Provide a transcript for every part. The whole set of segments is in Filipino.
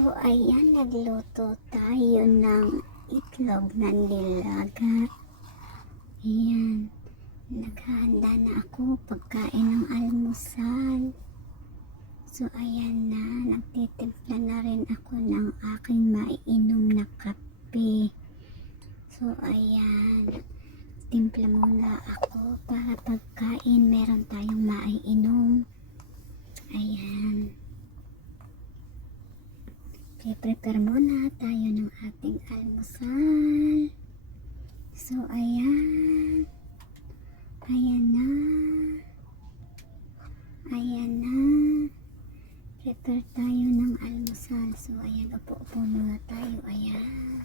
So, ayan, nagluto tayo ng itlog na nilaga. Ayan, naghahanda na ako pagkain ng almusal. So, ayan na, nagtitimpla na rin ako ng aking maiinom na kape. So, ayan, timpla muna ako para pagkain meron tayong maiinom. Ayan. Prepare muna tayo ng ating almusal. So, ayan. Ayan na. Ayan na. Prepare tayo ng almusal. So, ayan. Upo-upo muna tayo. Ayan.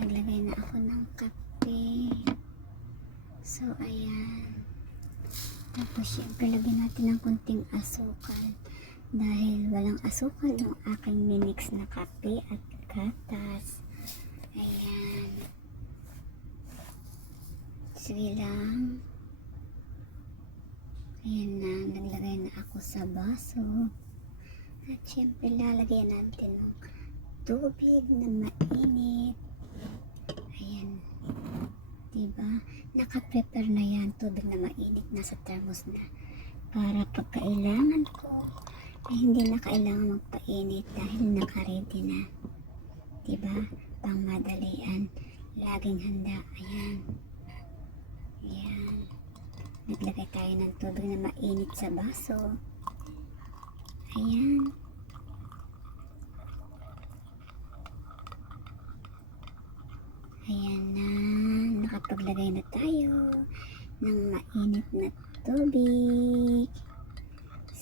Naglagay na ako ng kape. So, ayan. Tapos, syempre, lagyan natin ng kunting asukal. Dahil walang asukal yung aking minix na kape at gatas. Ayan. Sige lang. Ayan na. Naglagay na ako sa baso. At syempre lalagyan natin ng tubig na mainit. Ayan. Diba? Naka-prepare na yan. Tubig na mainit. Nasa thermos na. Para pagkailangan ko ay hindi na kailangan magpainit dahil naka-ready na. Diba? Pang madalian. Laging handa. Ayan. Ayan. Naglagay tayo ng tubig na mainit sa baso. Ayan. Ayan na. Nakapaglagay na tayo ng mainit na tubig.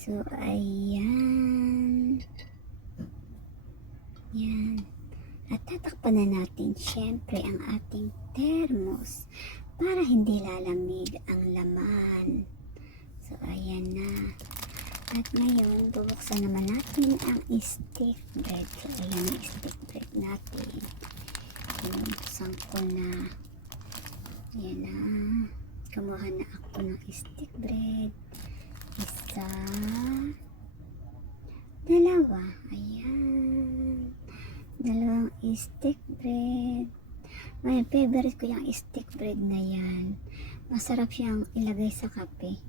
So, ayan. Yan. At tatakpan na natin syempre ang ating thermos para hindi lalamig ang laman. So, ayan na. At ngayon, bubuksan naman natin ang stick bread. So, ayan ang stick bread natin. Bubuksan ko na. Ayan na. Kumuha na ako ng stick bread. Isa, dalawa, ayan, dalawang stick bread. May favorite ko yung stick bread na yan, masarap siyang ilagay sa kape.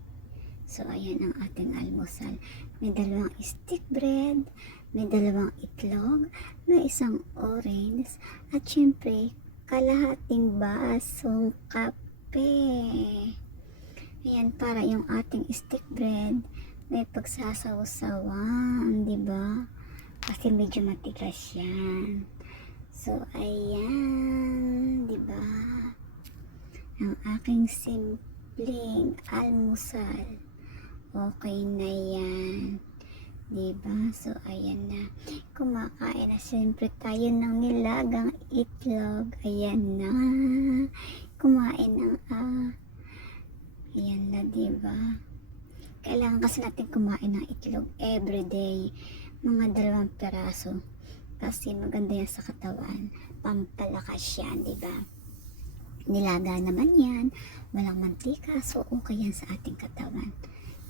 So ayan ang ating almusal, may dalawang stick bread, may dalawang itlog, may isang orange, at syempre kalahating basong kape. Ayan, para yung ating stick bread may pagsasaw-sawan, diba? Kasi medyo matigas yan. So, ayan, diba? Ang aking simpleng almusal. Okay na yan. Diba? So, ayan na. Kumakain na siyempre tayo ng nilagang itlog. Ayan na. Kumain ng ayan na, diba? Kailangan kasi natin kumain ng itlog everyday. Mga 2 peraso. Kasi maganda yan sa katawan. Pampalakas yan, diba? Nilaga naman yan. Walang mantika. So, okay yan sa ating katawan.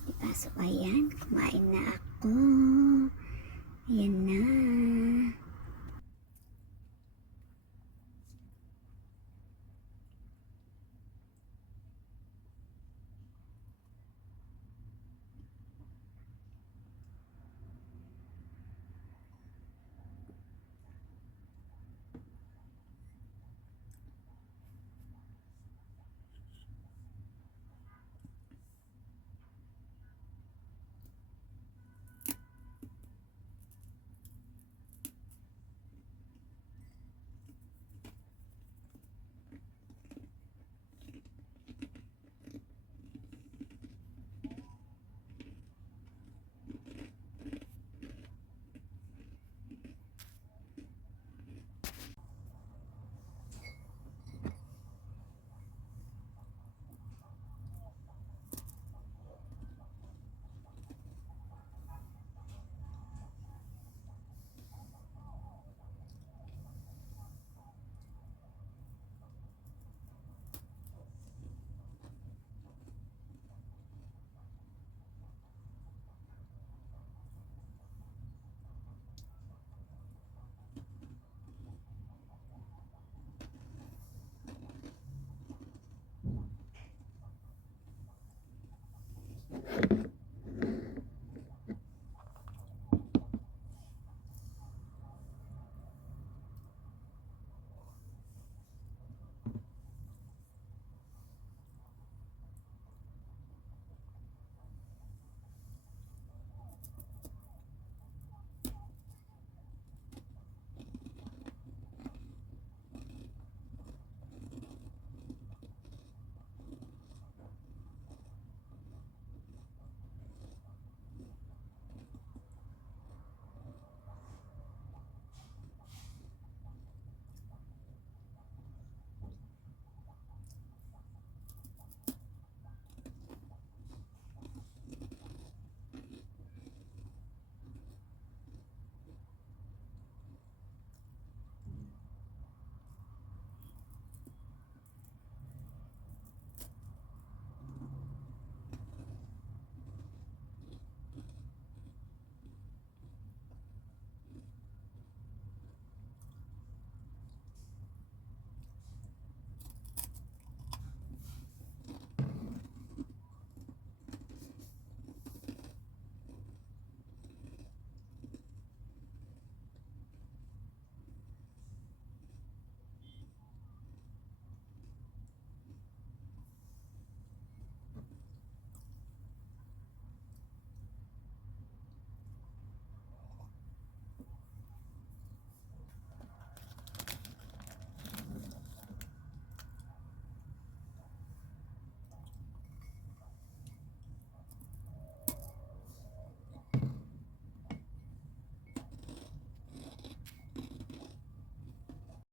Diba? So, ayan. Kumain na ako. Ayan na.